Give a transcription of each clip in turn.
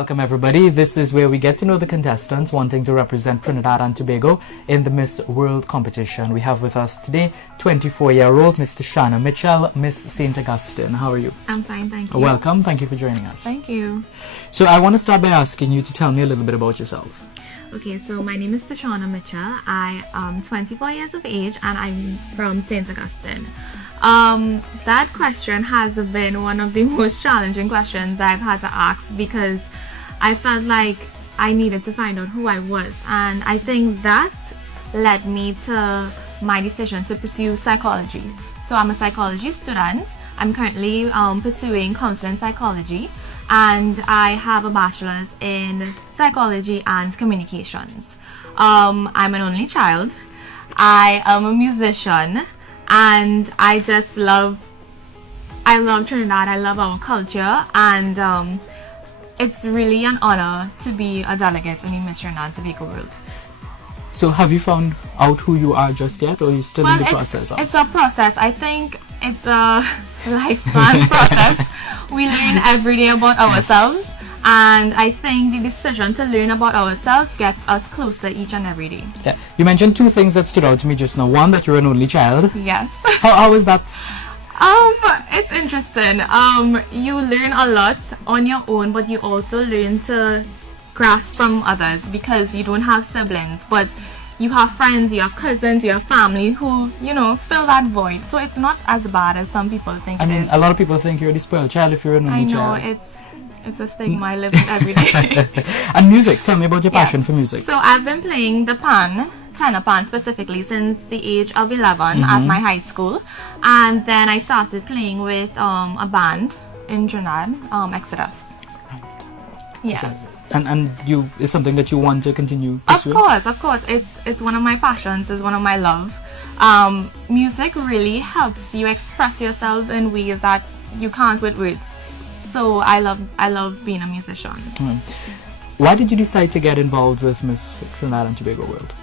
Welcome everybody. This is where we get to know the contestants wanting to represent Trinidad and Tobago in the Miss World competition. We have with us today 24-year-old Miss Tishanna Mitchell, Miss St. Augustine. How are you? I'm fine, thank you. Welcome. Thank you for joining us. Thank you. So I want to start by asking you to tell me a little bit about yourself. Okay, so my name is Tishanna Mitchell. I am 24 years of age and I'm from St. Augustine. That question has been one of the most challenging questions I've had to ask because I felt like I needed to find out who I was, and I think that led me to my decision to pursue psychology. So I'm a psychology student. I'm currently pursuing counseling psychology, and I have a bachelor's in psychology and communications. I'm an only child. I am a musician, and I love Trinidad. I love our culture, and it's really an honor to be a delegate in the Miss Trinidad and Tobago World. So have you found out who you are just yet, or are you still in the process? It's a process. I think it's a lifespan process. We learn every day about ourselves, and I think the decision to learn about ourselves gets us closer each and every day. Yeah. You mentioned two things that stood out to me just now. One, that you're an only child. Yes. How is that? It's interesting. You learn a lot on your own, but you also learn to grasp from others because you don't have siblings, but you have friends, you have cousins, you have family who, fill that void. So it's not as bad as some people think. I mean, a lot of people think you're the spoiled child if you're an only child. I know, it's a stigma I live with every day. And music, tell me about your passion for music. So I've been playing the tenor pan specifically since the age of 11 at my high school, and then I started playing with a band in Trinidad, Exodus. Right. Yes. So, and is something that you want to continue pursuing? Of course. It's one of my passions. It's one of my love. Music really helps you express yourself in ways that you can't with words. So I love being a musician. Why did you decide to get involved with Miss Trinidad and Tobago World?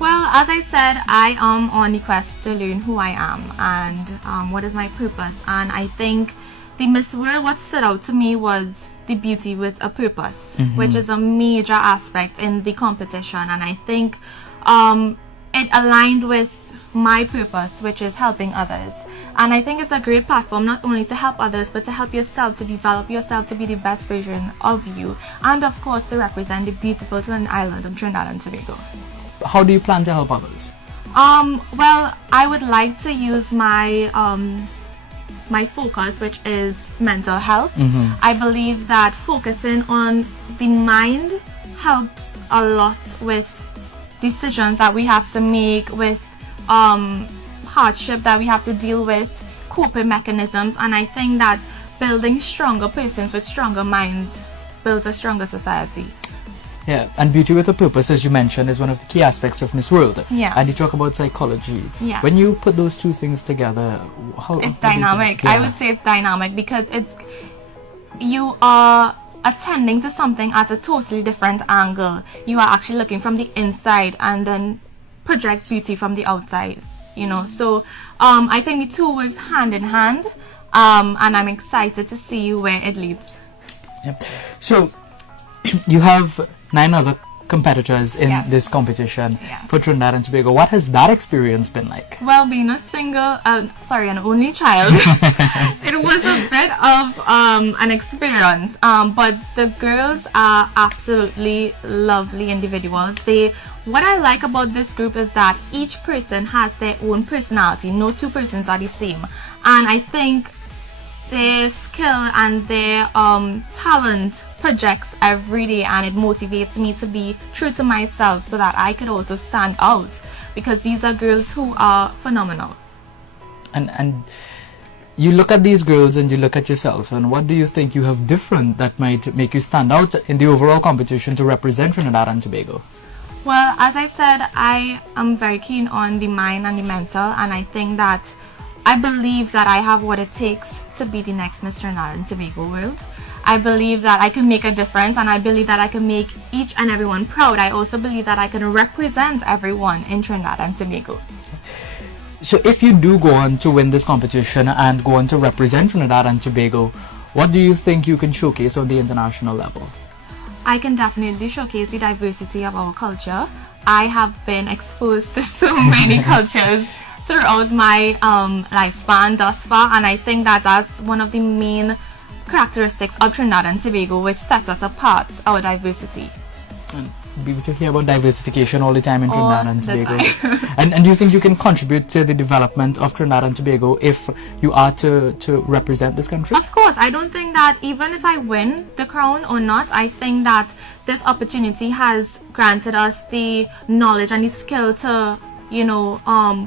Well, as I said, I am on the quest to learn who I am and what is my purpose. And I think the Miss World, what stood out to me was the beauty with a purpose, which is a major aspect in the competition. And I think it aligned with my purpose, which is helping others. And I think it's a great platform not only to help others, but to help yourself, to develop yourself to be the best version of you. And of course, to represent the beautiful twin island of Trinidad and Tobago. How do you plan to help others? Well, I would like to use my my focus, which is mental health. I believe that focusing on the mind helps a lot with decisions that we have to make, with hardship that we have to deal with, coping mechanisms, and I think that building stronger persons with stronger minds builds a stronger society. Yeah, and beauty with a purpose, as you mentioned, is one of the key aspects of Miss World. Yeah. And you talk about psychology. Yes. When you put those two things together, it's dynamic. I would say it's dynamic because you are attending to something at a totally different angle. You are actually looking from the inside and then project beauty from the outside. So I think the two works hand in hand, and I'm excited to see where it leads. Yep. So you have 9 other competitors in this competition for Trinidad and Tobago. What has that experience been like? Well, being an only child, it was a bit of an experience. But the girls are absolutely lovely individuals. What I like about this group is that each person has their own personality. No two persons are the same. And I think their skill and their talent projects every day, and it motivates me to be true to myself so that I could also stand out, because these are girls who are phenomenal. And you look at these girls and you look at yourself, and what do you think you have different that might make you stand out in the overall competition to represent Trinidad and Tobago? Well, as I said, I am very keen on the mind and the mental, and I believe that I have what it takes to be the next Miss Trinidad and Tobago World. I believe that I can make a difference, and I believe that I can make each and everyone proud. I also believe that I can represent everyone in Trinidad and Tobago. So if you do go on to win this competition and go on to represent Trinidad and Tobago, what do you think you can showcase on the international level? I can definitely showcase the diversity of our culture. I have been exposed to so many cultures throughout my lifespan thus far, and I think that that's one of the main characteristics of Trinidad and Tobago, which sets us apart, our diversity. And we to hear about diversification all the time in Trinidad and Tobago. Time. and do you think you can contribute to the development of Trinidad and Tobago if you are to represent this country? Of course, I don't think that even if I win the crown or not, I think that this opportunity has granted us the knowledge and the skill to,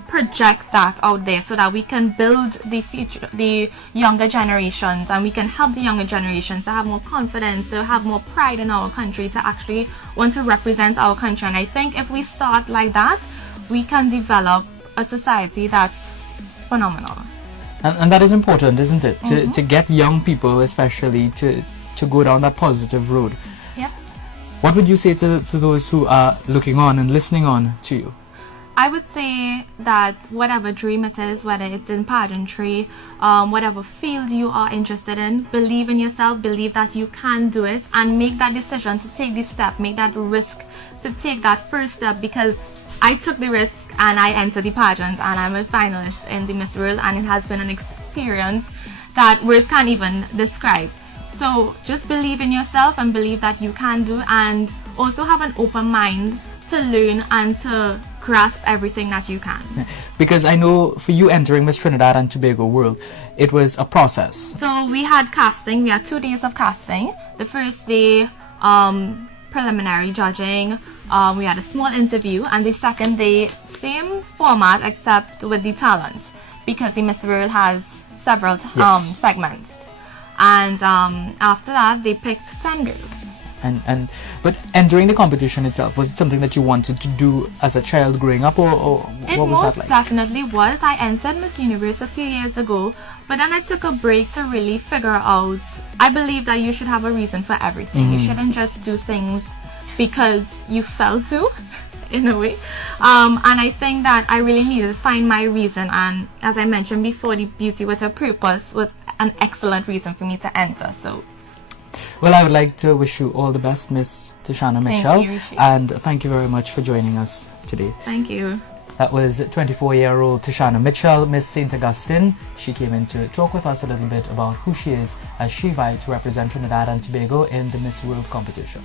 project that out there so that we can build the future, the younger generations, and we can help the younger generations to have more confidence, to have more pride in our country, to actually want to represent our country. And I think if we start like that, we can develop a society that's phenomenal. And that is important, isn't it? To get young people especially to go down that positive road. Yep. What would you say to those who are looking on and listening on to you? I would say that whatever dream it is, whether it's in pageantry, whatever field you are interested in, believe in yourself, believe that you can do it, and make that decision to take this step, make that risk to take that first step, because I took the risk and I entered the pageant and I'm a finalist in the Miss World, and it has been an experience that words can't even describe. So just believe in yourself and believe that you can do, and also have an open mind to learn and to grasp everything that you can. Because I know for you entering Miss Trinidad and Tobago World, it was a process. So we had casting. We had 2 days of casting. The first day, preliminary judging. We had a small interview, and the second day, same format except with the talent, because the Miss World has several segments. And after that, they picked 10 girls. But entering the competition itself, was it something that you wanted to do as a child growing up, or what was that like? It most definitely was. I entered Miss Universe a few years ago, but then I took a break to really figure out. I believe that you should have a reason for everything. You shouldn't just do things because you felt to, in a way. And I think that I really needed to find my reason, and as I mentioned before, the Beauty with a Purpose was an excellent reason for me to enter. So. Well, I would like to wish you all the best, Miss Tishanna Mitchell, and thank you very much for joining us today. Thank you. That was 24-year-old Tishanna Mitchell, Miss St. Augustine. She came in to talk with us a little bit about who she is as she vied to represent Trinidad and Tobago in the Miss World competition.